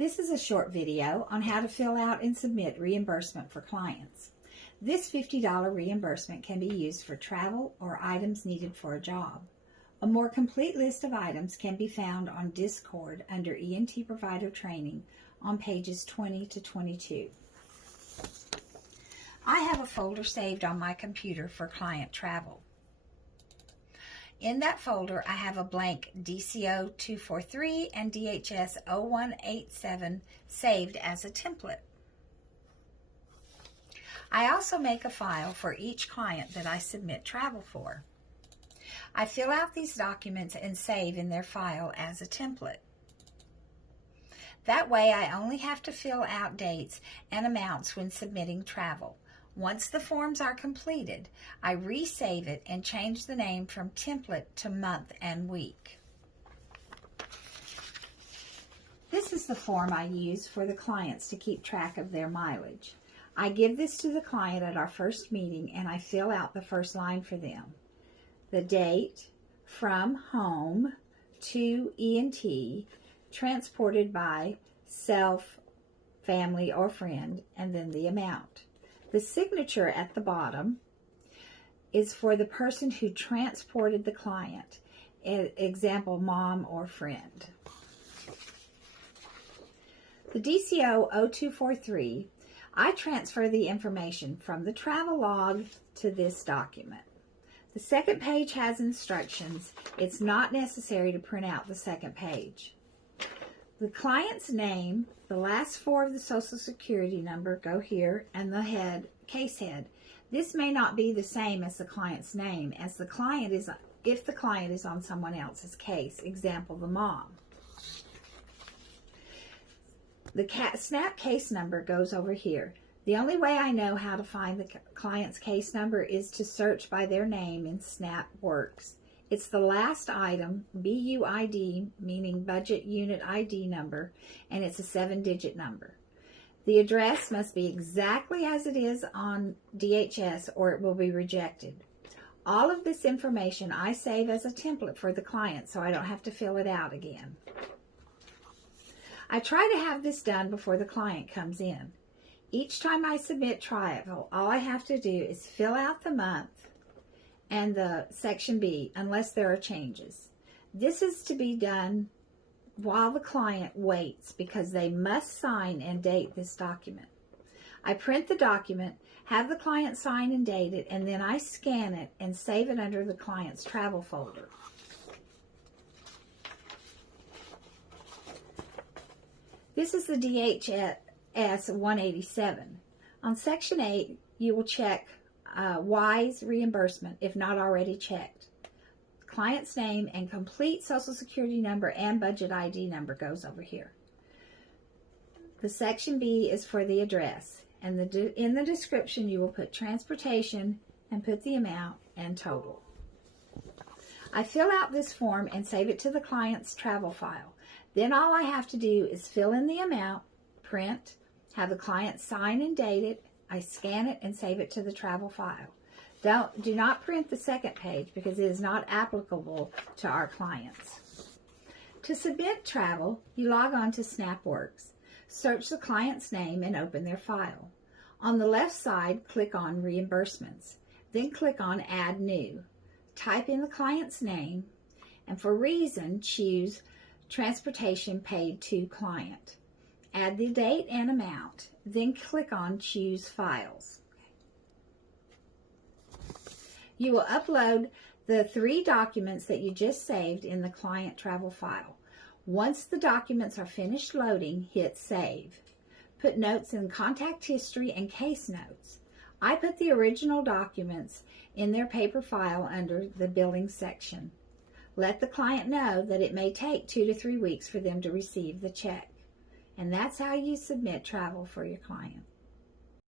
This is a short video on how to fill out and submit reimbursement for clients. This $50 reimbursement can be used for travel or items needed for a job. A more complete list of items can be found on Discord under ENT Provider Training on pages 20 to 22. I have a folder saved on my computer for client travel. In that folder, I have a blank DCO 243 and DHS 0187 saved as a template. I also make a file for each client that I submit travel for. I fill out these documents and save in their file as a template. That way, I only have to fill out dates and amounts when submitting travel. Once the forms are completed, I resave it and change the name from template to month and week. This is the form I use for the clients to keep track of their mileage. I give this to the client at our first meeting and I fill out the first line for them. The date, from home to ENT, transported by self, family, or friend, and then the amount. The signature at the bottom is for the person who transported the client, example, mom or friend. The DCO 0243, I transfer the information from the travel log to this document. The second page has instructions. It's not necessary to print out the second page. The client's name, the last four of the Social Security number go here, and the head, case head. This may not be the same as the client's name, as the client is, if the client is on someone else's case, example, the mom. The SNAP case number goes over here. The only way I know how to find the client's case number is to search by their name in SNAP Works. It's the last item, BUID, meaning Budget Unit ID number, and it's a 7-digit number. The address must be exactly as it is on DHS or it will be rejected. All of this information I save as a template for the client so I don't have to fill it out again. I try to have this done before the client comes in. Each time I submit travel, all I have to do is fill out the month and the section B, unless there are changes. This is to be done while the client waits because they must sign and date this document. I print the document, have the client sign and date it, and then I scan it and save it under the client's travel folder. This is the DHS 187. On section 8, you will check WISE reimbursement if not already checked. Client's name and complete Social Security number and budget ID number goes over here. The section B is for the address, and in the description you will put transportation and put the amount and total. I fill out this form and save it to the client's travel file. Then all I have to do is fill in the amount, print, have the client sign and date it. I scan it and save it to the travel file. Do not print the second page because it is not applicable to our clients. To submit travel, you log on to SnapWorks. Search the client's name and open their file. On the left side, click on Reimbursements. Then click on Add New. Type in the client's name, and for reason, choose Transportation Paid to Client. Add the date and amount, then click on Choose Files. You will upload the 3 documents that you just saved in the client travel file. Once the documents are finished loading, hit Save. Put notes in Contact History and Case Notes. I put the original documents in their paper file under the Billing section. Let the client know that it may take 2 to 3 weeks for them to receive the check. And that's how you submit travel for your client.